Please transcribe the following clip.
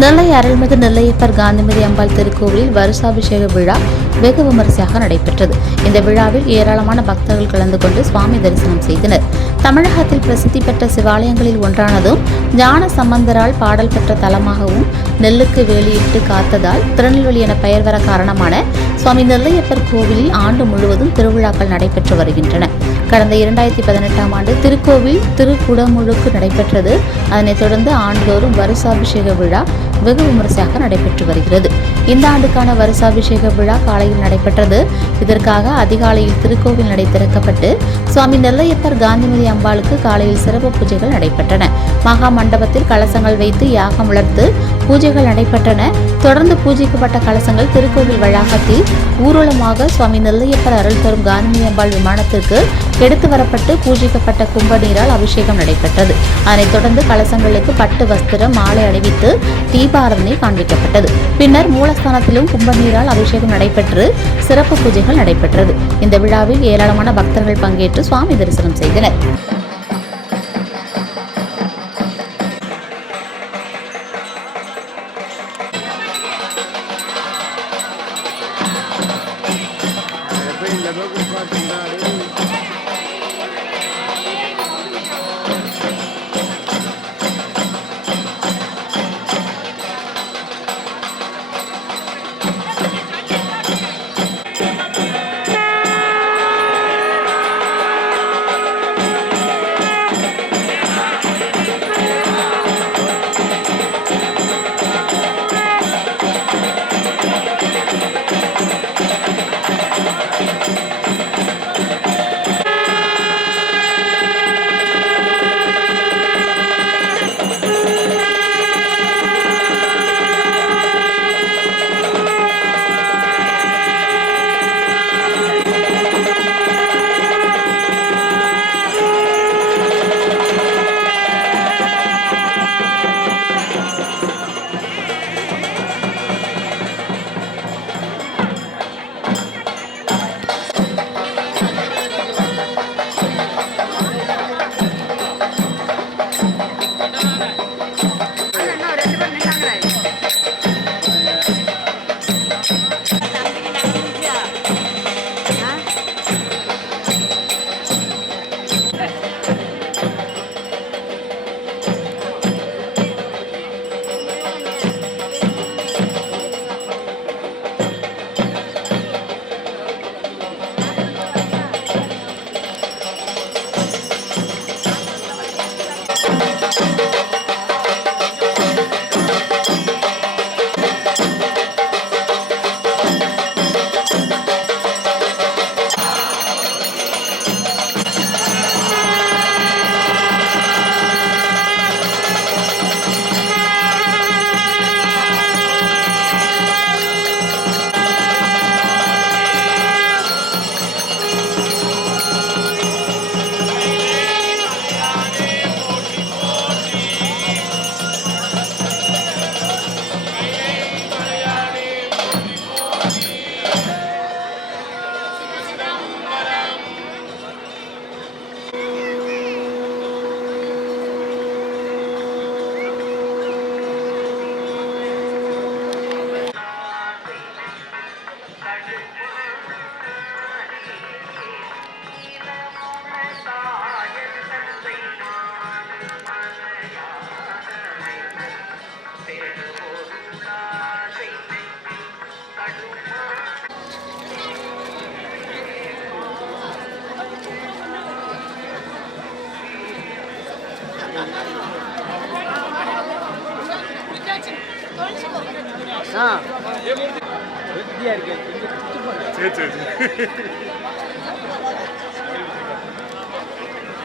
நெல்லை அருள்மிகு நெல்லையப்பர் காந்திமதி அம்பாள் திருக்கோவிலில் வருஷாபிஷேக விழா வெகு விமரிசையாக நடைபெற்றது. இந்த விழாவில் ஏராளமான பக்தர்கள் கலந்து கொண்டு சுவாமி தரிசனம் செய்தனர். தமிழகத்தில் பிரசித்தி பெற்ற சிவாலயங்களில் ஒன்றானதும் ஞான சம்பந்தரால் பாடல் பெற்ற தலமாகவும் நெல்லுக்கு வேலியிட்டு காத்ததால் திருநெல்வேலி என பெயர் வர காரணமான சுவாமி நெல்லையப்பர் கோவிலில் ஆண்டு முழுவதும் திருவிழாக்கள் நடைபெற்று வருகின்றன. கடந்த 2018ஆம் ஆண்டு திருக்கோவில் திருக்குடமுழுக்கு நடைபெற்றது. அதனைத் தொடர்ந்து ஆண்டுதோறும் வருஷாபிஷேக விழா வெகு விமரிசையாக நடைபெற்று வருகிறது. இந்த ஆண்டுக்கான வருஷாபிஷேக விழா காலையில் நடைபெற்றது. இதற்காக அதிகாலையில் திருக்கோவில் நடை திறக்கப்பட்டு சுவாமி நெல்லையப்பர் காந்திமதி அம்பாளுக்கு காலையில் சிறப்பு பூஜைகள் நடைபெற்றன. மகா மண்டபத்தில் கலசங்கள் வைத்து யாகம் வளர்த்து பூஜைகள் நடைபெற்றன. தொடர்ந்து பூஜிக்கப்பட்ட கலசங்கள் திருக்கோவில் வளாகத்தில் ஊர்வலமாக சுவாமி நெல்லையப்பர் அருள் தரும் காந்திமதி அம்பாள் விமானத்திற்கு எடுத்து வரப்பட்டு பூஜிக்கப்பட்ட கும்ப நீரால் அபிஷேகம் நடைபெற்றது. அதனைத் தொடர்ந்து கலசங்களுக்கு பட்டு வஸ்திரம் மாலை அணிவித்து தீபாராதனை காண்பிக்கப்பட்டது. பின்னர் மூலஸ்தானத்திலும் கும்ப நீரால் அபிஷேகம் நடைபெற்று சிறப்பு பூஜைகள் நடைபெற்றது. இந்த விழாவில் ஏராளமான பக்தர்கள் பங்கேற்று சுவாமி தரிசனம் செய்தனர். சரி